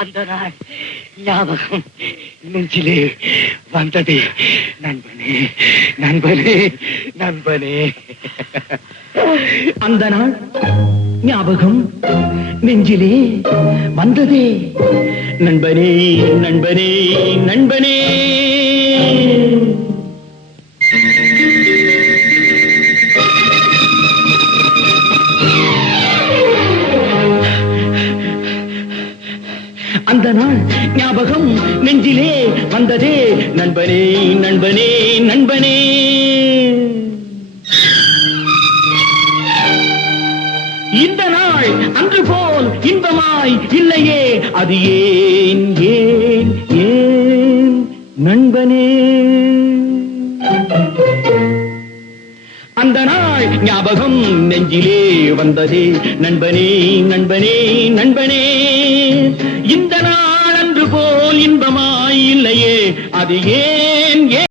அந்த நாள் ஞாபகம் நெஞ்சிலே வந்தது. நண்பனே நண்பனே நண்பனே. அந்த நாள் ஞாபகம் நெஞ்சிலே வந்ததே. நண்பனே நண்பனே நண்பனே. அந்த நாள் ஞாபகம் நெஞ்சிலே வந்ததே. நண்பனே நண்பனே நண்பனே. இந்த நாள் அன்று போல் இன்பமாய் இல்லையே. அது ஏன் ஏன் ஏன் நண்பனே. அந்த நாள் ஞாபகம் நெஞ்சிலே வந்ததே. நண்பனே நண்பனே நண்பனே. இந்த நாள் அன்று போல் இன்பமாய் இல்லையே. அது ஏன் ஏன்